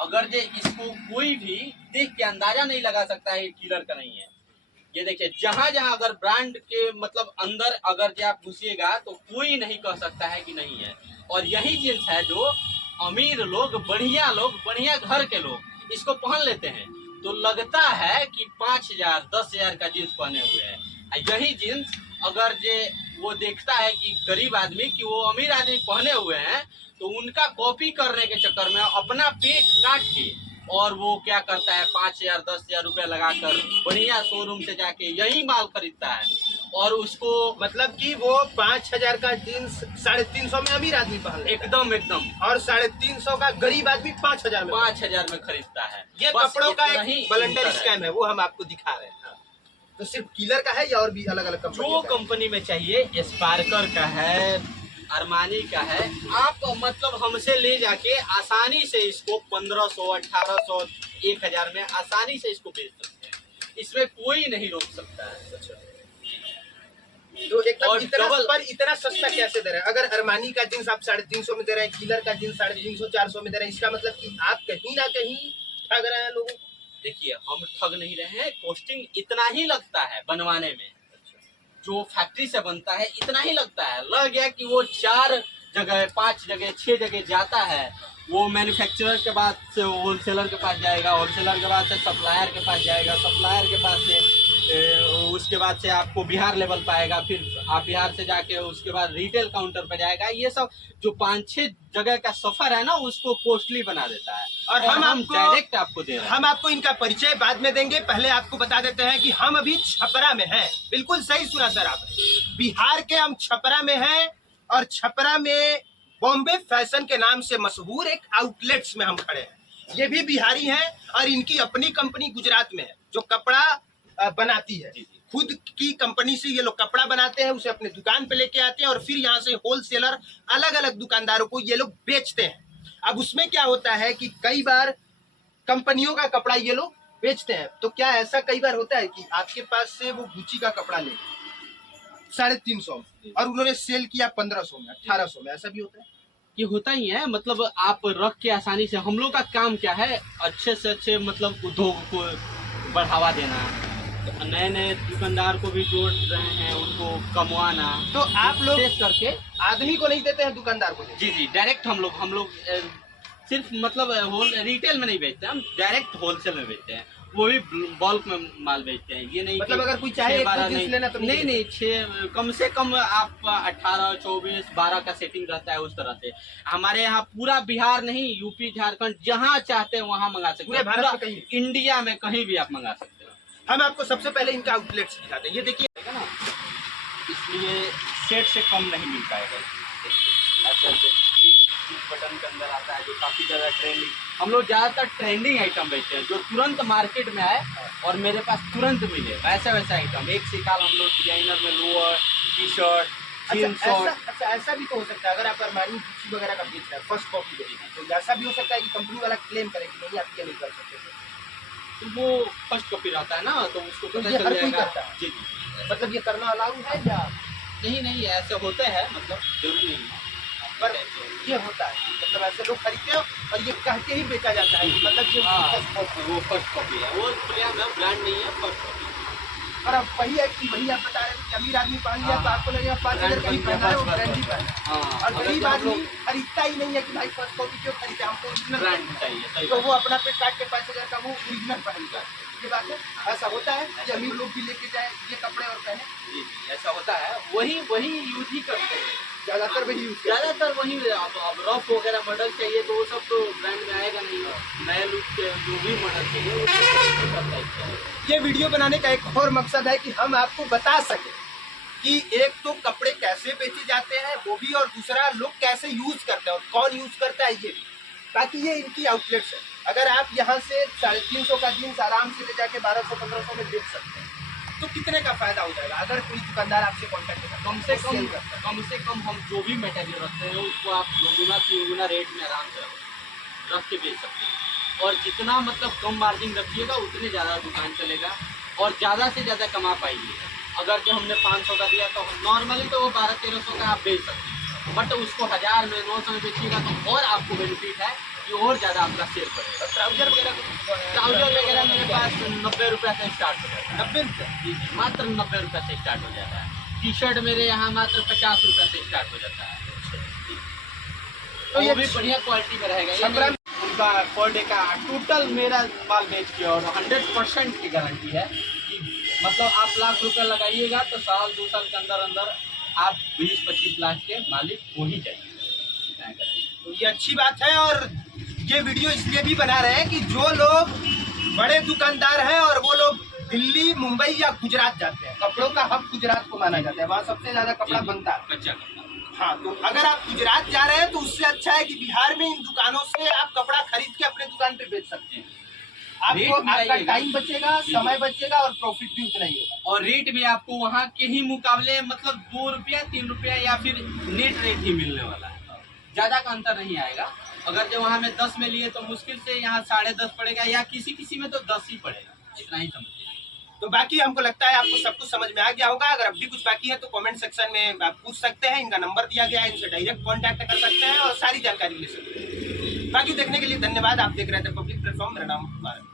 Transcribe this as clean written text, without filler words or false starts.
अगर जे इसको कोई भी देख के अंदाजा नहीं लगा सकता है ये किलर का नहीं है। ये देखिए जहां जहां अगर ब्रांड के मतलब अंदर अगर जो आप घुसिएगा तो कोई नहीं कह सकता है कि नहीं है। और यही जींस है जो अमीर लोग, बढ़िया घर के लोग इसको पहन लेते हैं तो लगता है कि 5,000 10,000 का जींस पहने हुए है। यही जींस अगर जे वो देखता है कि गरीब आदमी कि वो अमीर आदमी पहने हुए हैं तो उनका कॉपी करने के चक्कर में अपना पेट काट के और वो क्या करता है 5,000 10,000 रुपया लगाकर बढ़िया शोरूम से जाके यही माल खरीदता है और उसको मतलब कि वो 5,000 का जीन्स 350 में अमीर आदमी पहन लेता है। एकदम और 350 का गरीब आदमी 5,000 में 5,000 में खरीदता है। ये बस कपड़ों का इतना एक ही ब्लंडर अंतर है। स्कैम है, वो हम आपको दिखा रहे हैं। तो सिर्फ किलर का है या और भी अलग अलग कंपनी जो कंपनी में चाहिए, स्पार्कर का है, अरमानी का है, आप मतलब हमसे ले जाके आसानी से इसको 1500 1800 1000 में आसानी से इसको बेच सकते हैं। इसमें कोई नहीं रोक सकता है। तो एकदम और इतना सस्ता कैसे दे रहे हैं? अगर अरमानी का जींस आप 350 में दे रहे हैं, किलर का जींस 350 400 में दे रहे हैं, इसका मतलब कि आप कहीं ना कहीं ठग रहे हैं लोगों को। देखिए हम ठग नहीं रहे हैं, कॉस्टिंग इतना ही लगता है बनवाने में, जो फैक्ट्री से बनता है इतना ही लगता है। लग गया कि वो 4 जगह 5 जगह 6 जगह जाता है, वो मैन्युफैक्चरर के बाद से होलसेलर के पास जाएगा, होलसेलर के बाद से सप्लायर के पास जाएगा, सप्लायर के पास से उसके बाद से आपको बिहार लेवल पाएगा, फिर आप बिहार से जाके उसके बाद रिटेल काउंटर पे जाएगा। ये सब जो 5-6 जगह का सफर है ना उसको कॉस्टली बना देता है। और हम डायरेक्ट आपको दे रहे हैं। हम आपको इनका परिचय बाद में देंगे, पहले आपको बता देते हैं कि हम अभी छपरा में हैं। बिल्कुल सही सुना सर आपने, बिहार के हम छपरा में हैं और छपरा में बॉम्बे फैशन के नाम से मशहूर एक आउटलेट्स में हम खड़े हैं। ये भी बिहारी हैं और इनकी अपनी कंपनी गुजरात में है जो कपड़ा बनाती है। खुद की कंपनी से ये लोग कपड़ा बनाते हैं, उसे अपने दुकान पे लेके आते हैं और फिर यहाँ से होलसेलर अलग अलग दुकानदारों को ये लोग बेचते हैं। अब उसमें क्या होता है कि कई बार कंपनियों का कपड़ा ये लोग बेचते हैं, तो क्या ऐसा कई बार होता है कि आपके पास से वो गुची का कपड़ा ले 350 में और उन्होंने सेल किया 1500 में 1800 में, ऐसा भी होता है? ये होता ही है। मतलब आप रख के आसानी से, हम लोग का काम क्या है, अच्छे से अच्छे मतलब उद्योग को बढ़ावा देना, नए नए दुकानदार को भी जोड़ रहे हैं, उनको कमवाना। तो आप लोग करके आदमी को नहीं देते हैं, दुकानदार को देते हैं? जी डायरेक्ट हम लोग सिर्फ मतलब रिटेल में नहीं बेचते, हम डायरेक्ट होलसेल में बेचते हैं, वो भी बल्क में माल बेचते हैं। ये नहीं मतलब अगर कोई चाहे 12 जींस लेना तो नहीं 6 कम से कम आप 18 24 12 का सेटिंग रहता है। उस तरह से हमारे यहाँ पूरा बिहार नहीं, यूपी झारखंड जहाँ चाहते हैं वहाँ मंगा सकते हैं। भारत में कहीं, इंडिया में कहीं भी आप मंगा सकते हैं। हम आपको सबसे पहले इनका आउटलेट्स दिखाते हैं। ये देखिए ना, इसलिए सेट से कम नहीं मिल पाएगा। ऐसे बटन के अंदर आता है जो काफी ज्यादा ट्रेंडिंग, हम लोग ज्यादातर ट्रेंडिंग आइटम बेचते हैं जो तुरंत मार्केट में आए और मेरे पास तुरंत मिले, वैसा आइटम। एक से काल हम लोग डिजाइनर में lower, T shirt, jeans shirt. अच्छा ऐसा भी तो हो सकता है, अगर आप अरमानी गुच्ची वगैरह का बेच रहे हैं, फर्स्ट कॉपी बेचना है, तो ऐसा भी हो सकता है कि कंपनी वाला क्लेम करे कि नहीं आप ये नहीं कर सकते, तो वो फर्स्ट कॉपी रहता है ना, तो उसको पता चल जाएगा। जी मतलब ये करना अलाउ है या नहीं ऐसे होते हैं, मतलब जरूरी नहीं है, पर ये होता है मतलब ऐसे लोग खरीदते हैं और ये कह के ही बेचा जाता है मतलब ये वो फर्स्ट कॉपी है, वो ब्रांड नहीं है, फर्स्ट कॉपी। और अब वही है कि वही आप बता रहे थे कि अमीर आदमी पहन लिया तो आपको लगेगा 5,000 का ही पहना है, वो ब्रांड ही पहना है। और गरीब आदमी खरीदता ही नहीं है कि भाई फर्स्ट कॉपी क्यों खरीदे, हमको ओरिजिनल ब्रांड चाहिए, तो वो अपना पेट काट के 5,000 का वो ओरिजिनल पहनता है। ये बात है, ऐसा होता है कि अमीर लोग भी लेके जाए ये कपड़े और पहने? जी ऐसा होता है, वही यूज ही करते हैं ज्यादातर वही यूज ज़्यादातर वही। अब रफ वगैरह मॉडल चाहिए तो वो सब तो ब्रांड में आएगा नहीं, नए लुक के जो भी मॉडल चाहिए। ये वीडियो बनाने का एक और मकसद है कि हम आपको बता सकें कि एक तो कपड़े कैसे बेचे जाते हैं वो भी, और दूसरा लोग कैसे यूज करते हैं और कौन यूज करता है ये भी। बाकी ये इनकी आउटलेट्स है, अगर आप यहाँ से 350 का जीन्स आराम से ले जाके 1200-1500 में बेच सकते हैं तो कितने का फायदा हो जाएगा अगर कोई दुकानदार आपसे कॉन्टैक्ट करेगा? कम से कम हम जो भी मटेरियल रखते हैं उसको आप 2 गुना रेट में आराम से रख के बेच सकते हैं। और जितना मतलब कम मार्जिन रखिएगा उतने ज़्यादा दुकान चलेगा और ज़्यादा से ज़्यादा कमा पाइएगा। अगर जो हमने 500 का दिया तो नॉर्मली तो वो 1200-1300 का आप बेच सकते हैं, बट उसको 1000 में 900 में बेचिएगा तो और आपको बेनिफिट है कि और ज्यादा आपका सेल करेगा। ट्राउजर वगैरह ट्राउजर वगैरह मेरे पास 90 रुपये से स्टार्ट हो जाता है। 90 रुपये। जी, मात्र 90 रुपये से स्टार्ट हो जाता है। टी शर्ट मेरे यहाँ मात्र 50 रुपये से स्टार्ट हो जाता है। तो ये भी बढ़िया क्वालिटी का रहेगा। छपरा उनका पर डे का टोटल मेरा माल बेच के और 100% की गारंटी है कि मतलब आप लाख रुपए लगाइएगा तो साल 2 साल के अंदर अंदर आप 20-25 लाख के मालिक हो ही जाएंगे। तो ये अच्छी बात है। और ये वीडियो इसलिए भी बना रहे हैं कि जो लोग बड़े दुकानदार हैं और वो लोग दिल्ली, मुंबई या गुजरात जाते हैं, कपड़ों का हब गुजरात को माना जाता है, वहाँ सबसे ज्यादा कपड़ा बनता है, कच्चा कपड़ा। हाँ, तो अगर आप गुजरात जा रहे हैं तो उससे अच्छा है कि बिहार में इन दुकानों से आप कपड़ा खरीद के अपने दुकान पे बेच सकते हैं। आपको आपका टाइम बचेगा, समय बचेगा और प्रॉफिट भी उतना ही होगा। और रेट भी आपको वहाँ के ही मुकाबले मतलब 2 रुपया 3 रुपया या फिर नेट रेट ही मिलने वाला है, ज्यादा का अंतर नहीं आएगा। अगर जो वहाँ में 10 में लिए तो मुश्किल से यहाँ 10.5 पड़ेगा या किसी में तो 10 ही पड़ेगा, इतना ही समझिए। तो बाकी हमको लगता है आपको सब कुछ समझ में आ गया होगा। अगर अब भी कुछ बाकी है तो कमेंट सेक्शन में आप पूछ सकते हैं, इनका नंबर दिया गया है, इनसे डायरेक्ट कांटेक्ट कर सकते हैं और सारी जानकारी ले सकते हैं। बाकी देखने के लिए धन्यवाद। आप देख रहे थे पब्लिक प्लेटफॉर्म। मेरा नाम भारत।